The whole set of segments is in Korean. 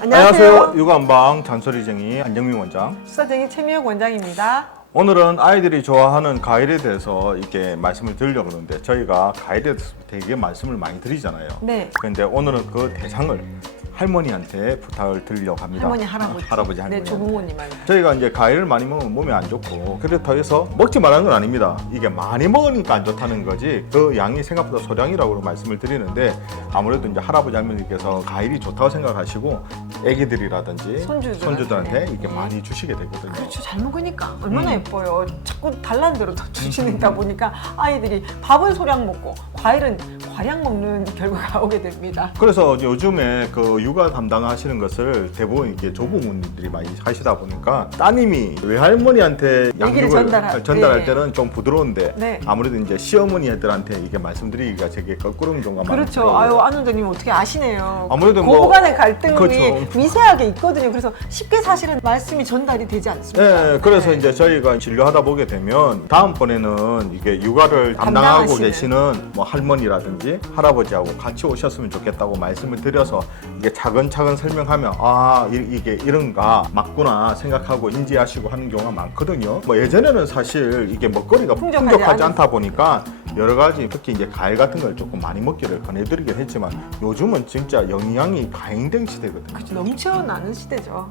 안녕하세요. 육아한방 잔소리쟁이 안정민 원장. 수사쟁이 최미혁 원장입니다. 오늘은 아이들이 좋아하는 과일에 대해서 이렇게 말씀을 드리려고 하는데 저희가 과일에 대해서 되게 말씀을 많이 드리잖아요. 네. 그런데 오늘은 그 대상을 할머니한테 부탁을 드리려고 합니다. 할머니, 할아버지. 할아버지, 네, 할머니. 조부모님한테. 저희가 이제 과일을 많이 먹으면 몸에 안 좋고 그렇다고 해서 먹지 말라는 건 아닙니다. 이게 많이 먹으니까 안 좋다는 거지 그 양이 생각보다 소량이라고 말씀을 드리는데 아무래도 이제 할아버지 할머니께서 과일이 좋다고 생각하시고 애기들이라든지 손주들한테 이렇게 많이 주시게 되거든요. 그렇죠. 잘 먹으니까 얼마나 예뻐요. 자꾸 달라는 대로 더 주시다 보니까 아이들이 밥은 소량 먹고 과일은 과량 먹는 결과가 오게 됩니다. 그래서 요즘에 그 육아 담당하시는 것을 대부분 이게 조부모님들이 많이 하시다 보니까 따님이 외할머니한테 양육을 전달할 네. 때는 좀 부드러운데 네. 아무래도 이제 시어머니들한테 이게 말씀드리기가 되게 거꾸로운 경우가 그렇죠. 많더라고요. 아유, 안 원장님 어떻게 아시네요. 아무래도 고부 간의 갈등이 그렇죠. 미세하게 있거든요. 그래서 쉽게 사실은 말씀이 전달이 되지 않습니다. 네, 그래서 네. 이제 저희가 진료하다 보게 되면 다음번에는 이게 육아를 담당하고 담당하시는. 계시는 뭐 할머니라든지 할아버지하고 같이 오셨으면 좋겠다고 말씀을 드려서 이게 차근차근 설명하면 아 이게 이런가 맞구나 생각하고 인지하시고 하는 경우가 많거든요. 뭐 예전에는 사실 이게 먹거리가 풍족하지 않다 보니까 여러 가지 특히 이제 과일 같은 걸 조금 많이 먹기를 권해드리긴 했지만 요즘은 진짜 영양이 과잉된 시대거든요. 그렇죠. 넘쳐나는 시대죠.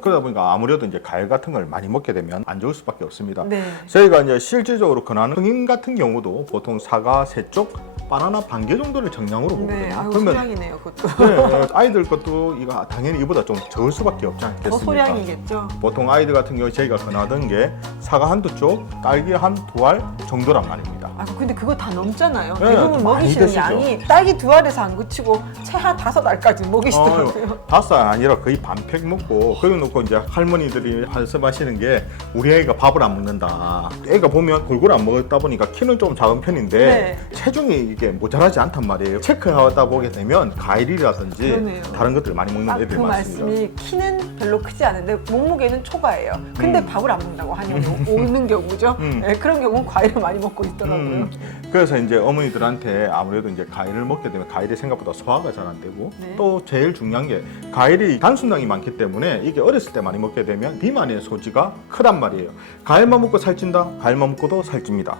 그러다 보니까 아무래도 이제 과일 같은 걸 많이 먹게 되면 안 좋을 수밖에 없습니다. 네. 저희가 이제 실질적으로 권하는 성인 같은 경우도 보통 사과 3쪽, 바나나 반 개 정도를 정량으로 먹거든요. 네, 아유, 소량이네요, 그것도. 네, 아이들 것도 이거 당연히 이보다 좀 적을 수밖에 없지 않겠습니까? 더 소량이겠죠. 보통 아이들 같은 경우 저희가 권하던 게 사과 한두 쪽, 딸기 한 두 알 정도란 말입니다. 아, 근데 그거 다 넘잖아요. 네, 대부분 좀 많이 먹이시는 드시죠. 양이 딸기 2알에서 안 그치고 채 한 5알까지 먹이시더라고요. 5살 아니라 거의 반팩 먹고 거기 놓고 이제 할머니들이 말씀하시는 게 우리 애가 밥을 안 먹는다. 애가 보면 골고루 안 먹다 보니까 키는 좀 작은 편인데 네. 체중이 이게 모자라지 않단 말이에요. 체크하다 보게 되면 과일이라든지 그러네요. 다른 것들을 많이 먹는 애들이 그 많습니다. 말씀이 키는 별로 크지 않은데 몸무게는 초과예요. 근데 밥을 안 먹는다고 하니 오는 경우죠. 네, 그런 경우는 과일을 많이 먹고 있더라고요. 그래서 이제 어머니들한테 아무래도 이제 과일을 먹게 되면 과일이 생각보다 소화가 잘 안 되고 네. 또 제일 중요한 게 과일이 단순당이 많기 때문에 이게 어렸을 때 많이 먹게 되면 비만의 소지가 크단 말이에요. 과일만 먹고 살찐다? 과일만 먹고도 살찝니다.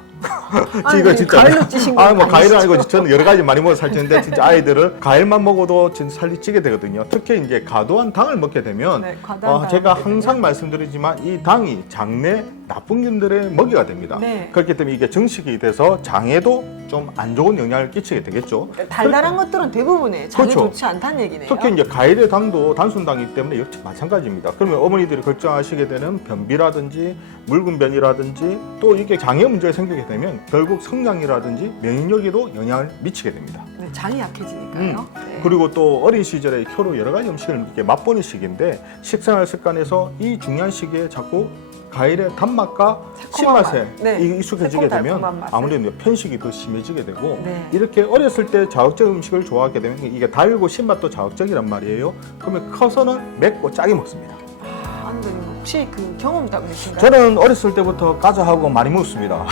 아니, 이거 진짜 과일로 찌신 건 뭐 과일은 아니시죠? 아니고 저는 여러 가지 많이 먹어 살찌는데 진짜 아이들은 과일만 먹어도 진짜 살이 찌게 되거든요. 특히 이제 과도한 당을 먹게 되면 네, 과도한 당을 제가 먹게 항상 말씀드리지만 이 당이 장내 나쁜균들의 먹이가 됩니다. 네. 그렇기 때문에 이게 증식이 돼서 장에도 좀 안 좋은 영향을 끼치게 되겠죠. 달달한 것들은 대부분에 장에 그렇죠. 좋지 않다는 얘기네요. 특히 이제 과일의 당도 단순당이기 때문에 역시 마찬가지입니다. 그러면 어머니들이 걱정하시게 되는 변비라든지 묽은 변이라든지 또 이게 장애 문제가 생기게 되면 결국 성장이라든지免疫力에도 영향을 미치게 됩니다. 네, 장이 약해지니까요. 네. 그리고 또 어린 시절에 혀로 여러 가지 음식을 이렇게 맛보는 시기인데 식생활 습관에서 이 중요한 시기에 자꾸 과일의 단맛과 새콤한 신맛에 맛. 네. 익숙해지게 되면 새콤달콤한 맛에. 아무래도 편식이 더 심해지게 되고 네. 이렇게 어렸을 때 자극적 음식을 좋아하게 되면 이게 달고 신맛도 자극적이란 말이에요. 그러면 커서는 맵고 짜게 먹습니다. 아, 선생님 혹시 그 경험 때문이신가요? 저는 어렸을 때부터 과자하고 많이 먹었습니다.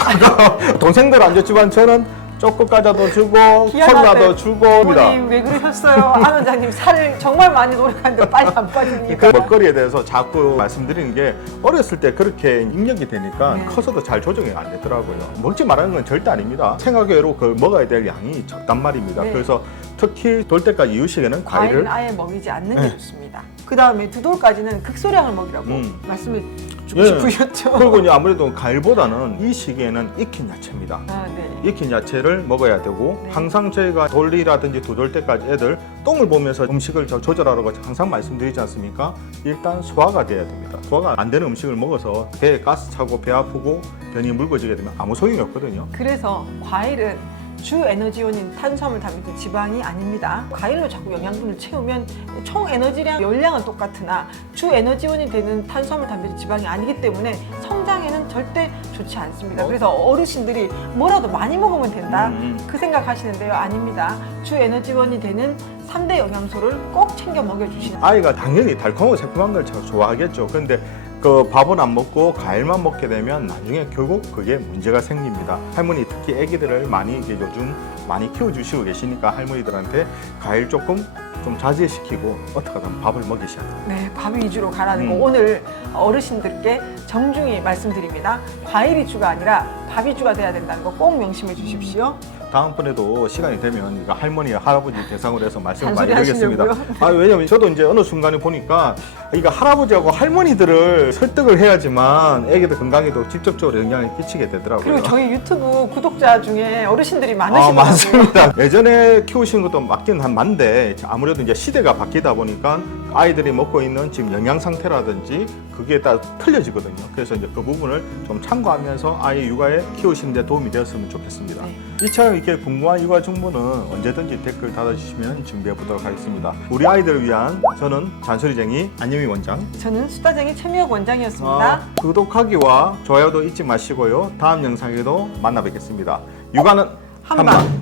동생들 안 줬지만 저는 초코 과자도 주고 콜라도 주고 합니다. 부모님 왜 그러셨어요? 안 원장님 살을 정말 많이 노력하는데 빨리 안 빠집니까? 그 먹거리에 대해서 자꾸 말씀드리는 게 어렸을 때 그렇게 입력이 되니까 네. 커서도 잘 조정이 안 되더라고요. 먹지 말라는 건 절대 아닙니다. 생각외로 그 먹어야 될 양이 적단 말입니다. 네. 그래서 특히 돌 때까지 이후시에는 과일은 과일을 아예 먹이지 않는 네. 게 좋습니다. 그 다음에 두 돌까지는 극소량을 먹이라고 말씀을 주고 예. 싶으셨죠? 그리고 이제 아무래도 과일보다는 이 시기에는 익힌 야채입니다. 아, 네. 익힌 야채를 먹어야 되고 네. 항상 저희가 돌이라든지 두 돌 때까지 애들 똥을 보면서 음식을 조절하라고 항상 말씀드리지 않습니까? 일단 소화가 돼야 됩니다. 소화가 안 되는 음식을 먹어서 배에 가스 차고 배 아프고 변이 묽어지게 되면 아무 소용이 없거든요. 그래서 과일은 주 에너지원인 탄수화물, 단백질, 지방이 아닙니다. 과일로 자꾸 영양분을 채우면 총 에너지량, 열량은 똑같으나 주 에너지원이 되는 탄수화물, 단백질, 지방이 아니기 때문에 성장에는 절대 좋지 않습니다. 그래서 어르신들이 뭐라도 많이 먹으면 된다 그 생각하시는데요. 아닙니다. 주 에너지원이 되는 3대 영양소를 꼭 챙겨 먹여주시는 아이가 당연히 달콤하고 새콤한 걸 좋아하겠죠. 그런데 그 밥은 안 먹고 과일만 먹게 되면 나중에 결국 그게 문제가 생깁니다. 할머니 특히 아기들을 많이 이제 요즘 많이 키워주시고 계시니까 할머니들한테 과일 조금 좀 자제시키고 어떻게 하면 밥을 먹이셔야 돼요. 네, 밥 위주로 가라는 거 음. 오늘 어르신들께 정중히 말씀드립니다. 과일이 주가 아니라 밥이 주가 돼야 된다는 거 꼭 명심해 주십시오. 다음번에도 시간이 되면 이거 할머니, 할아버지 대상으로 해서 말씀을 많이 잔소리 드리겠습니다. 하시려고요? 왜냐면 저도 이제 어느 순간에 보니까 이거 할아버지하고 할머니들을 설득을 해야지만 애기들 건강에도 직접적으로 영향을 끼치게 되더라고요. 그리고 저희 유튜브 구독자 중에 어르신들이 많으시더라고요. 맞습니다. 예전에 키우시는 것도 맞긴 맞는데 아무래도 이제 시대가 바뀌다 보니까 아이들이 먹고 있는 지금 영양 상태라든지 그게 다 틀려지거든요. 그래서 이제 그 부분을 좀 참고하면서 아이 육아에 키우시는 데 도움이 되었으면 좋겠습니다. 네. 이처럼 이렇게 궁금한 육아 정보는 언제든지 댓글 달아주시면 준비해 보도록 하겠습니다. 우리 아이들을 위한 저는 잔소리쟁이 안유미 원장. 저는 수다쟁이 최미혁 원장이었습니다. 구독하기와 좋아요도 잊지 마시고요. 다음 영상에도 만나 뵙겠습니다. 육아는 한방.